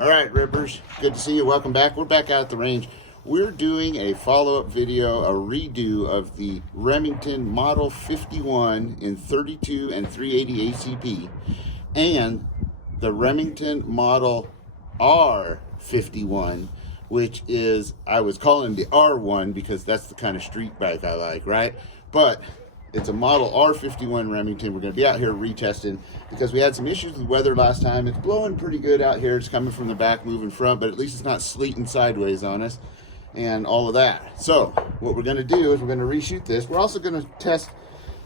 All right, Rippers, good to see you. Welcome back. We're back out at the range. We're doing a follow-up video, a redo of the Remington Model 51 in 32 and 380 ACP and the Remington Model R51, which is, I was calling the R1 because that's the kind of street bike I like, right? But it's a Model R51 Remington. We're going to be out here retesting because we had some issues with weather last time. It's blowing pretty good out here. It's coming from the back, moving front, but at least it's not sleeting sideways on us and all of that. So what we're going to do is we're going to reshoot this. We're also going to test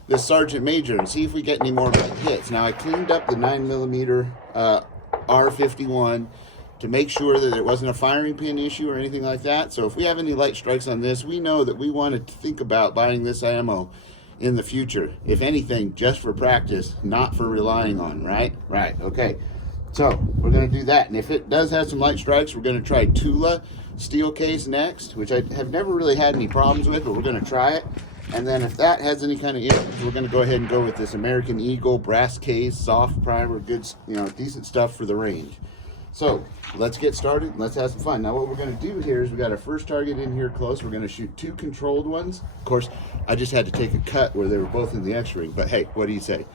this Sargent Major and see if we get any more hits. Now, I cleaned up the 9mm R51 to make sure that it wasn't a firing pin issue or anything like that. So if we have any light strikes on this, we know that we want to think about buying this ammo in the future, if anything, just for practice, not for relying on, right? Okay, so we're going to do that, and if it does have some light strikes, we're going to try Tula steel case next, which I have never really had any problems with, but we're going to try it. And then if that has any kind of issues, we're going to go ahead and go with this American Eagle brass case, soft primer, good, decent stuff for the range. So let's get started and let's have some fun. Now what we're going to do here is we got our first target in here close. We're going to shoot two controlled ones. Of course, I just had to take a cut where they were both in the X-ring, but hey, what do you say?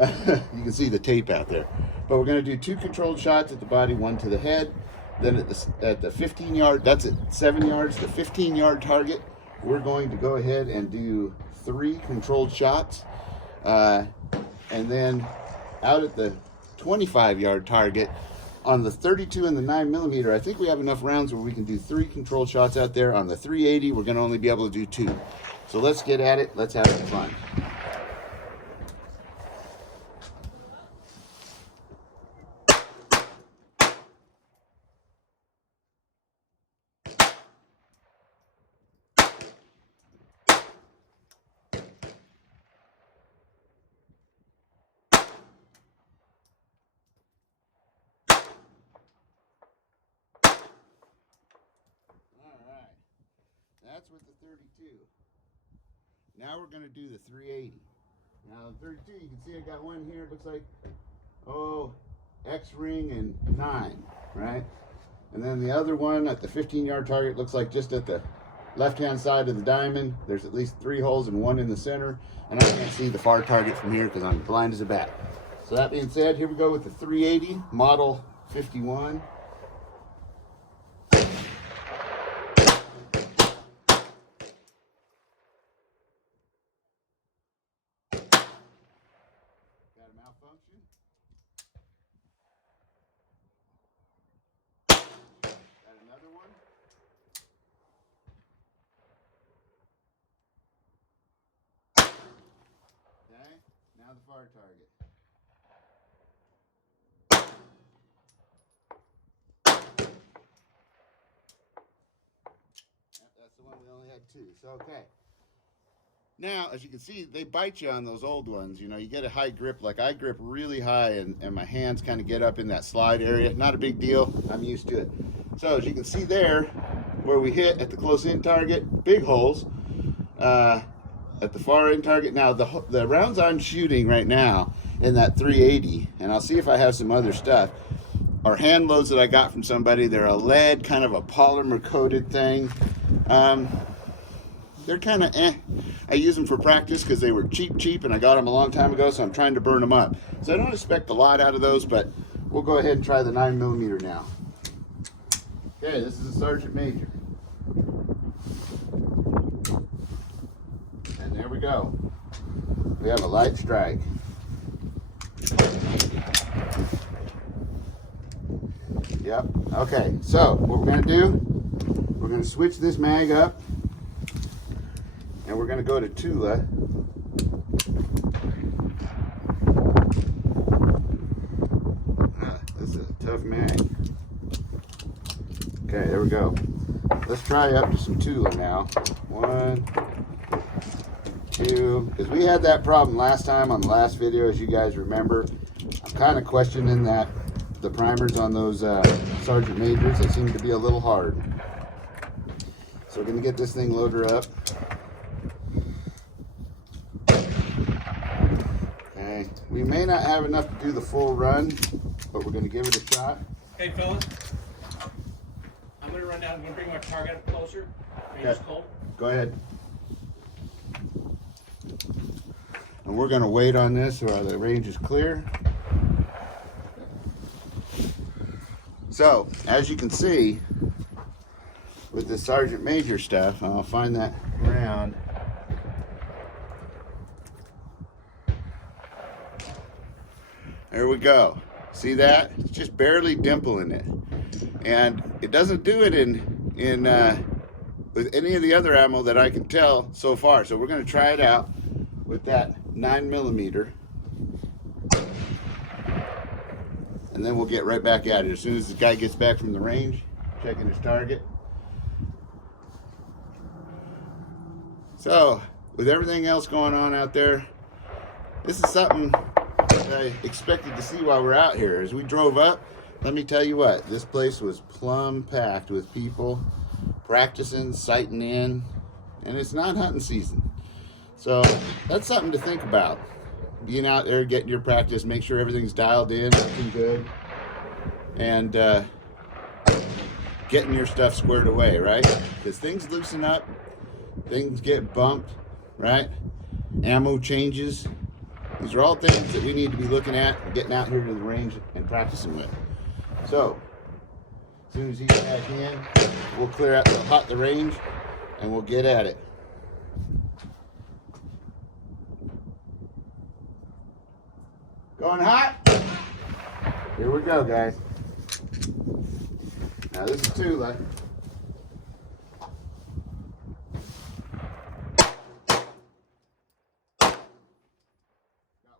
You can see the tape out there. But we're going to do two controlled shots at the body, one to the head. Then at the 15 yard, that's at 7 yards, the 15-yard target, we're going to go ahead and do 3 controlled shots. And then out at the 25-yard target, on the 32 and the 9mm, I think we have enough rounds where we can do 3 controlled shots out there. On the 380, we're going to only be able to do 2. So let's get at it. Let's have some fun. That's with the 32. Now we're going to do the 380. Now the 32, you can see I got one here. It looks like, X-ring and 9, right? And then the other one at the 15-yard target looks like just at the left-hand side of the diamond. There's at least 3 holes and 1 in the center. And I can't see the far target from here because I'm blind as a bat. So that being said, here we go with the 380 Model 51. Malfunction. Got another one. Okay, now the far target. That's the one we only had 2. So okay. Now, as you can see, they bite you on those old ones. You get a high grip. Like I grip really high and my hands kind of get up in that slide area. Not a big deal. I'm used to it. So as you can see there, where we hit at the close in target, big holes. At the far end target. Now, the rounds I'm shooting right now in that 380, and I'll see if I have some other stuff, are hand loads that I got from somebody. They're a lead, kind of a polymer coated thing. They're kind of I use them for practice because they were cheap, and I got them a long time ago, so I'm trying to burn them up. So I don't expect a lot out of those, but we'll go ahead and try the 9mm now. Okay, this is a Sargent Major. And there we go. We have a light strike. Yep, okay, so what we're going to do, we're going to switch this mag up. And we're going to go to Tula. This is a tough mag. Okay, there we go. Let's try up to some Tula now. 1, 2. Because we had that problem last time on the last video, as you guys remember. I'm kind of questioning that the primers on those Sargent Majors, they seem to be a little hard. So we're going to get this thing loaded up. Okay, we may not have enough to do the full run, but we're going to give it a shot. Okay, fellas. I'm gonna run down. I'm gonna bring my target up closer. Okay. Go ahead. And we're gonna wait on this while the range is clear. So, as you can see, with the Sergeant Major stuff, I'll find that round. There we go. See that? It's just barely dimpling it. And it doesn't do it with any of the other ammo that I can tell so far. So we're going to try it out with that 9mm. And then we'll get right back at it as soon as the guy gets back from the range, checking his target. So, with everything else going on out there, this is something that I expected to see while we're out here. As we drove up, let me tell you what, this place was plumb packed with people practicing, sighting in, and it's not hunting season. So, that's something to think about. Being out there, getting your practice, make sure everything's dialed in, looking good, and getting your stuff squared away, right? Because things loosen up, things get bumped, right? Ammo changes. These are all things that we need to be looking at, getting out here to the range and practicing with. So, as soon as he's back in, we'll clear out the range and we'll get at it. Going hot? Here we go, guys. Now this is Tula. Got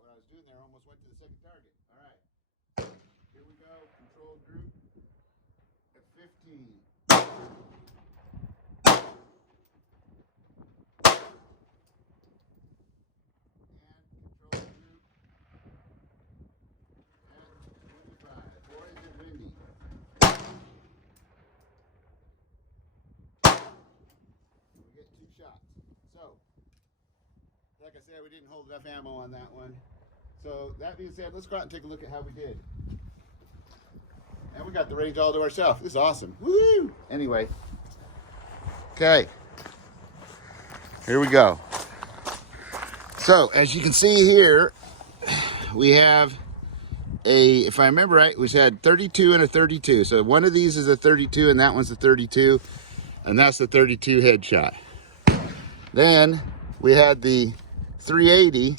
what I was doing there, almost went to the second target. All right. Here we go, control group at 15. So, like I said, we didn't hold enough ammo on that one. So, that being said, let's go out and take a look at how we did. And we got the range all to ourselves. This is awesome. Woo! Anyway. Okay. Here we go. So, as you can see here, we have if I remember right, we had 32 and a 32. So, one of these is a 32 and that one's a 32. And that's the 32 headshot. Then we had the 380,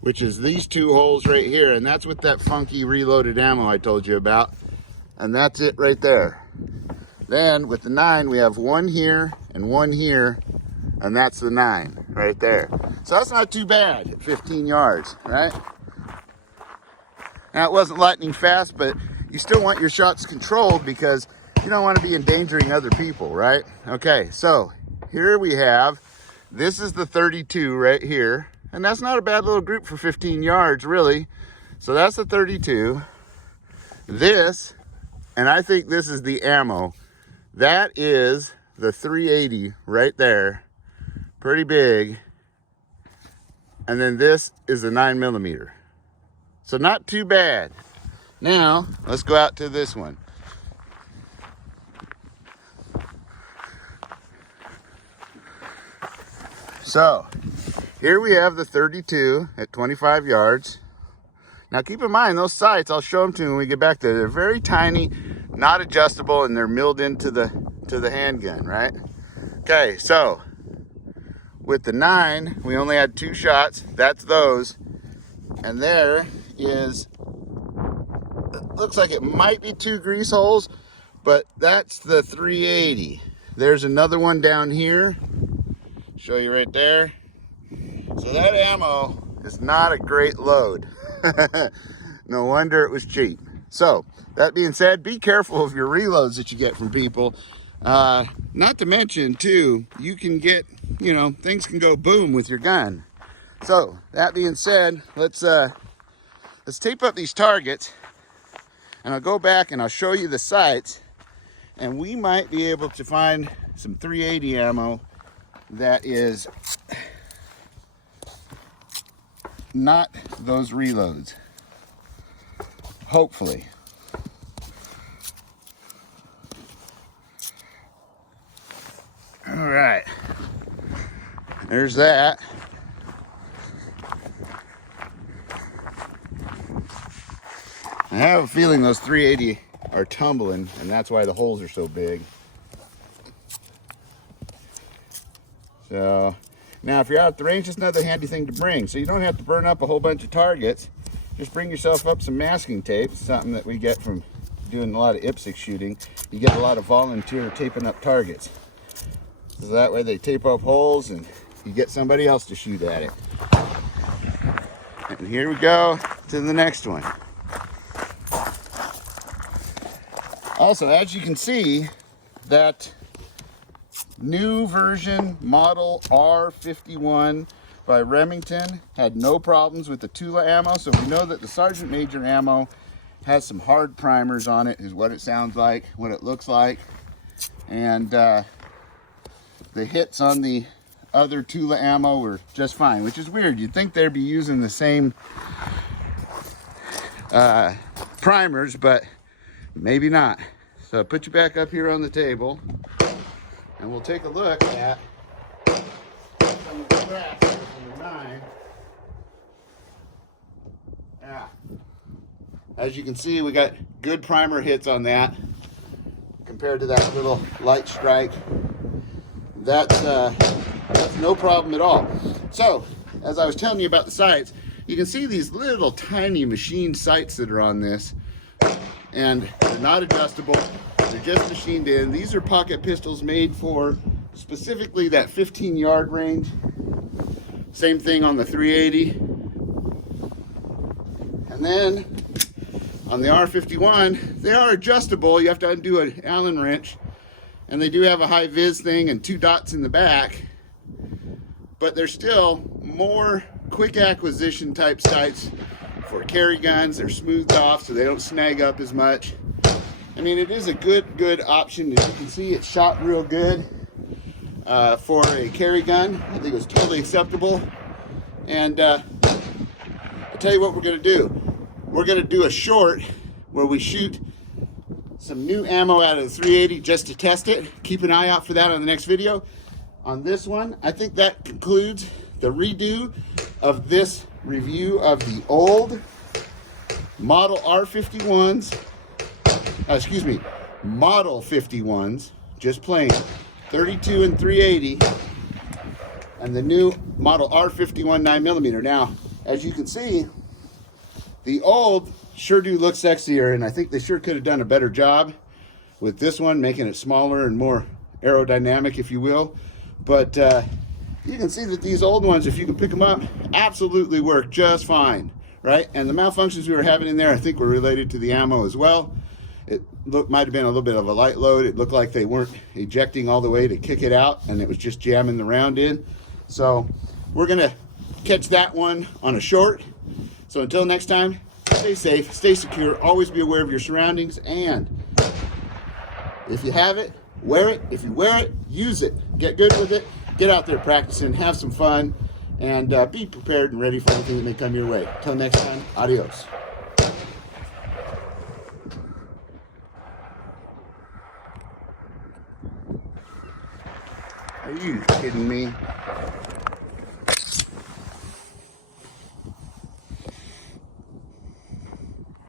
which is these two holes right here, and that's with that funky reloaded ammo I told you about, and that's it right there. Then with the 9, we have one here and one here, and that's the 9 right there. So that's not too bad at 15 yards, right? Now it wasn't lightning fast, but you still want your shots controlled because you don't want to be endangering other people, right? Okay, so here we have, this is the 32 right here, and that's not a bad little group for 15 yards, really. So that's the 32. This, and I think this is the ammo, that is the 380 right there, pretty big. And then this is the 9mm. So not too bad. Now, let's go out to this one. So, here we have the 32 at 25 yards. Now keep in mind, those sights, I'll show them to you when we get back there. They're very tiny, not adjustable, and they're milled into the handgun, right? Okay, so, with the 9, we only had 2 shots. That's those. And there is, it looks like it might be 2 grease holes, but that's the 380. There's another one down here. Show you right there. So that ammo is not a great load. No wonder it was cheap. So that being said, be careful of your reloads that you get from people. Not to mention too, you can get, things can go boom with your gun. So that being said, let's tape up these targets, and I'll go back and I'll show you the sights, and we might be able to find some 380 ammo that is not those reloads. Hopefully. There's that. I have a feeling those 380 are tumbling, and that's why the holes are so big. So now if you're out at the range, it's another handy thing to bring. So you don't have to burn up a whole bunch of targets. Just bring yourself up some masking tape, something that we get from doing a lot of IPSC shooting. You get a lot of volunteer taping up targets. So that way they tape up holes and you get somebody else to shoot at it. And here we go to the next one. Also, as you can see, that new version model R51 by Remington had no problems with the Tula ammo, so we know that the Sargent Major ammo has some hard primers on it, is what it sounds like, what it looks like. And the hits on the other Tula ammo were just fine, which is weird. You'd think they'd be using the same primers, but maybe not. So put you back up here on the table and we'll take a look at some of the cracks in the 9. Yeah. As you can see, we got good primer hits on that compared to that little light strike. That's no problem at all. So, as I was telling you about the sights, you can see these little tiny machine sights that are on this, and they're not adjustable. They're just machined in. These are pocket pistols made for specifically that 15-yard range. Same thing on the 380. And then on the R51, they are adjustable. You have to undo an Allen wrench. And they do have a high vis thing and 2 dots in the back. But they're still more quick acquisition type sights for carry guns. They're smoothed off so they don't snag up as much. I mean, it is a good option. As you can see, it's shot real good for a carry gun. I think it was totally acceptable. And I'll tell you what we're going to do. We're going to do a short where we shoot some new ammo out of the 380 just to test it. Keep an eye out for that on the next video. On this one, I think that concludes the redo of this review of the old model R51s. Excuse me, model 51s, just plain 32 and 380, and the new model R51 9mm. Now, as you can see, the old sure do look sexier, and I think they sure could have done a better job with this one, making it smaller and more aerodynamic, if you will. But you can see that these old ones, if you can pick them up, absolutely work just fine, right? And the malfunctions we were having in there, I think, were related to the ammo as well. It might have been a little bit of a light load. It looked like they weren't ejecting all the way to kick it out, and it was just jamming the round in. So we're gonna catch that one on a short. So until next time, stay safe, stay secure, always be aware of your surroundings, and if you have it, wear it. If you wear it, use it. Get good with it. Get out there practicing, have some fun, and be prepared and ready for anything that may come your way. Until next time, adios. Are you kidding me?